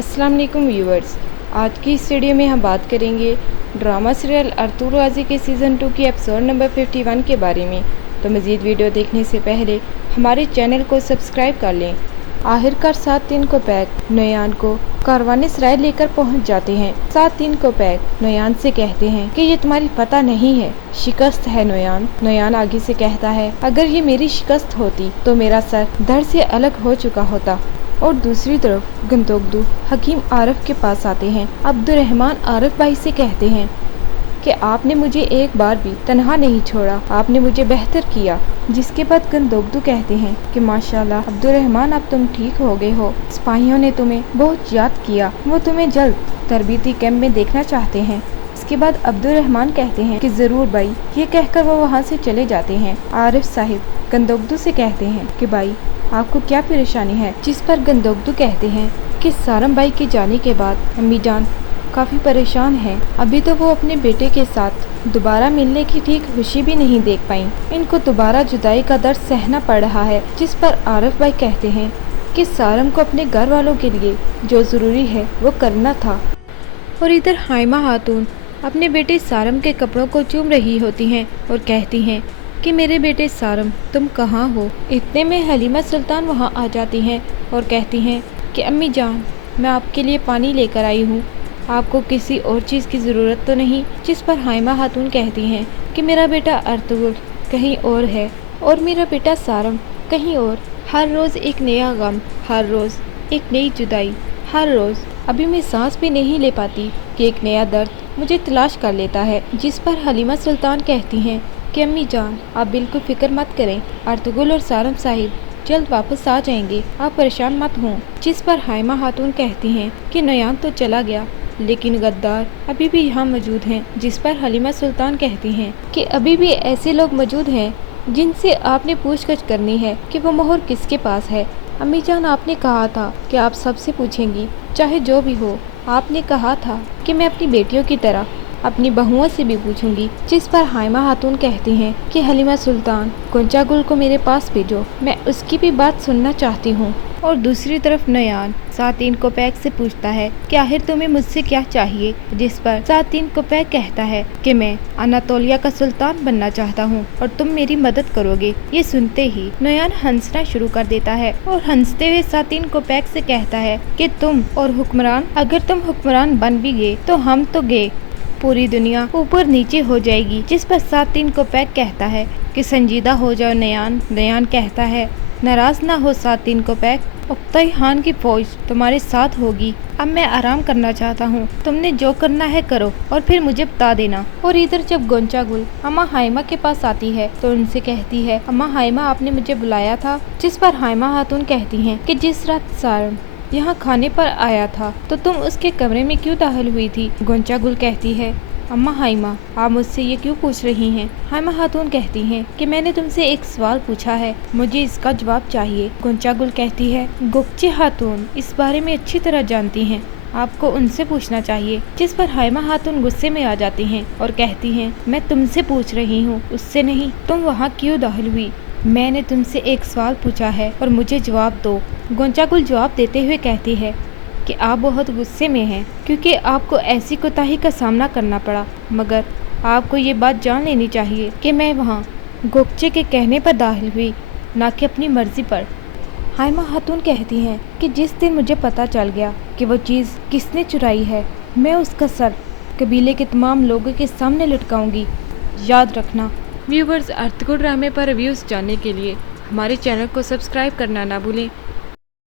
अस्सलाम वालेकुम व्यूअर्स। आज की इस वीडियो में हम बात करेंगे ड्रामा सीरियल अर्तुगरुल गाजी के सीज़न 2 की एपिसोड नंबर 51 के बारे में। तो मज़ीद वीडियो देखने से पहले हमारे चैनल को सब्सक्राइब कर लें। आखिरकार 7 को पैक नोयान को कारवाने सराय लेकर पहुंच जाते हैं। 7 को पैक नोयान से कहते हैं कि ये तुम्हारी पता नहीं है, शिकस्त है नोयान। नोयान आगे से कहता है, अगर ये मेरी शिकस्त होती तो मेरा सर धड़ से अलग हो चुका होता। और दूसरी तरफ गंदोगदू हकीम आरिफ के पास आते हैं। अब्दुर्रहमान आरिफ भाई से कहते हैं कि आपने मुझे एक बार भी तन्हा नहीं छोड़ा, आपने मुझे बेहतर किया। जिसके बाद गंदोगदू कहते हैं कि माशाल्लाह अब्दुर्रहमान, अब तुम ठीक हो गए हो। सिपाहियों ने तुम्हें बहुत याद किया, वो तुम्हें जल्द तरबीती कैंप में देखना चाहते हैं। इसके बाद अब्दुर्रहमान कहते हैं कि ज़रूर भाई। ये कहकर वो वहाँ से चले जाते हैं। आरिफ साहिब गंदोगदू से कहते हैं कि भाई आपको क्या परेशानी है। जिस पर गंदोगदू कहते हैं कि सारम भाई के जाने के बाद अम्मी जान काफ़ी परेशान हैं। अभी तो वो अपने बेटे के साथ दोबारा मिलने की ठीक खुशी भी नहीं देख पाई। इनको दोबारा जुदाई का दर्द सहना पड़ रहा है। जिस पर आरिफ भाई कहते हैं कि सारम को अपने घर वालों के लिए जो ज़रूरी है वो करना था। और इधर हाइमा खातून अपने बेटे सारम के कपड़ों को चूम रही होती हैं और कहती हैं कि मेरे बेटे सारम तुम कहाँ हो। इतने में हलीमा सुल्तान वहाँ आ जाती हैं और कहती हैं कि अम्मी जान, मैं आपके लिए पानी लेकर आई हूँ, आपको किसी और चीज़ की ज़रूरत तो नहीं। जिस पर हाइमा खातून कहती हैं कि मेरा बेटा अर्तुगरुल कहीं और है और मेरा बेटा सारम कहीं और। हर रोज़ एक नया गम, हर रोज़ एक नई जुदाई, हर रोज़ अभी मैं सांस भी नहीं ले पाती कि एक नया दर्द मुझे तलाश कर लेता है। जिस पर हलीमा सुल्तान कहती हैं कि अम्मी जान, आप बिल्कुल फिक्र मत करें, अर्तुगरुल और सारम साहिब जल्द वापस आ जाएंगे, आप परेशान मत हों। जिस पर हाइमा खातून कहती हैं कि नोयान तो चला गया लेकिन गद्दार अभी भी यहाँ मौजूद हैं। जिस पर हलीमा सुल्तान कहती हैं कि अभी भी ऐसे लोग मौजूद हैं जिनसे आपने पूछताछ करनी है कि वो मोहर किसके पास है। अम्मी जान, आपने कहा था कि आप सबसे पूछेंगी, चाहे जो भी हो। आपने कहा था कि मैं अपनी बेटियों की तरह अपनी बहुओं से भी पूछूंगी। जिस पर हाइमा खातून कहती हैं कि हलीमा सुल्तान, गोंचा गुल को मेरे पास भेजो, मैं उसकी भी बात सुनना चाहती हूँ। और दूसरी तरफ नोयान 7 को पैक से पूछता है कि आखिर तुम्हें मुझसे क्या चाहिए। जिस पर 7 को पैक कहता है कि मैं अनातोलिया का सुल्तान बनना चाहता हूँ और तुम मेरी मदद करोगे। ये सुनते ही नोयान हंसना शुरू कर देता है और हंसते हुए 7 को पैक से कहता है कि तुम और हुक्मरान, अगर तुम हुक्मरान बन भी गए तो हम तो गए, पूरी दुनिया ऊपर नीचे हो जाएगी। जिस पर 7 को पैक कहता है कि संजीदा हो जाओ नोयान। नोयान कहता है नाराज ना हो 7 को पैक, उक्ताई खान की फौज तुम्हारे साथ होगी। अब मैं आराम करना चाहता हूँ, तुमने जो करना है करो और फिर मुझे बता देना। और इधर जब गोंचा गुल अम्मा हाइमा के पास आती है तो उनसे कहती है, अम्मा हाइमा, आपने मुझे बुलाया था। जिस पर हाइमा खातून कहती हैं कि जिस रात सारम यहाँ खाने पर आया था तो तुम उसके कमरे में क्यों दाखिल हुई थी। गोंचा गुल कहती है, अम्मा हाइमा, आप मुझसे ये क्यों पूछ रही हैं। हाइमा खातून कहती हैं कि मैंने तुमसे एक सवाल पूछा है, मुझे इसका जवाब चाहिए। गोंचा गुल कहती है, गोकचे खातून इस बारे में अच्छी तरह जानती हैं, आपको उनसे पूछना चाहिए। जिस पर हाइमा खातून गुस्से में आ जाती हैं और कहती हैं, मैं तुमसे पूछ रही हूँ, उससे नहीं। तुम वहाँ क्यों दाखिल हुई, मैंने तुमसे एक सवाल पूछा है और मुझे जवाब दो। गोंचा गुल जवाब देते हुए कहती है कि आप बहुत गुस्से में हैं क्योंकि आपको ऐसी कोताही का सामना करना पड़ा, मगर आपको ये बात जान लेनी चाहिए कि मैं वहाँ गोकचे के कहने पर दाखिल हुई, ना कि अपनी मर्जी पर। हाइमा खातून कहती हैं कि जिस दिन मुझे पता चल गया कि वो चीज़ किसने चुराई है, मैं उसका सर कबीले के तमाम लोगों के सामने लटकाऊंगी। याद रखना। व्यूवर्स, अर्तुगरुल ड्रामे पर रिव्यूज़ जानने के लिए हमारे चैनल को सब्सक्राइब करना ना भूलें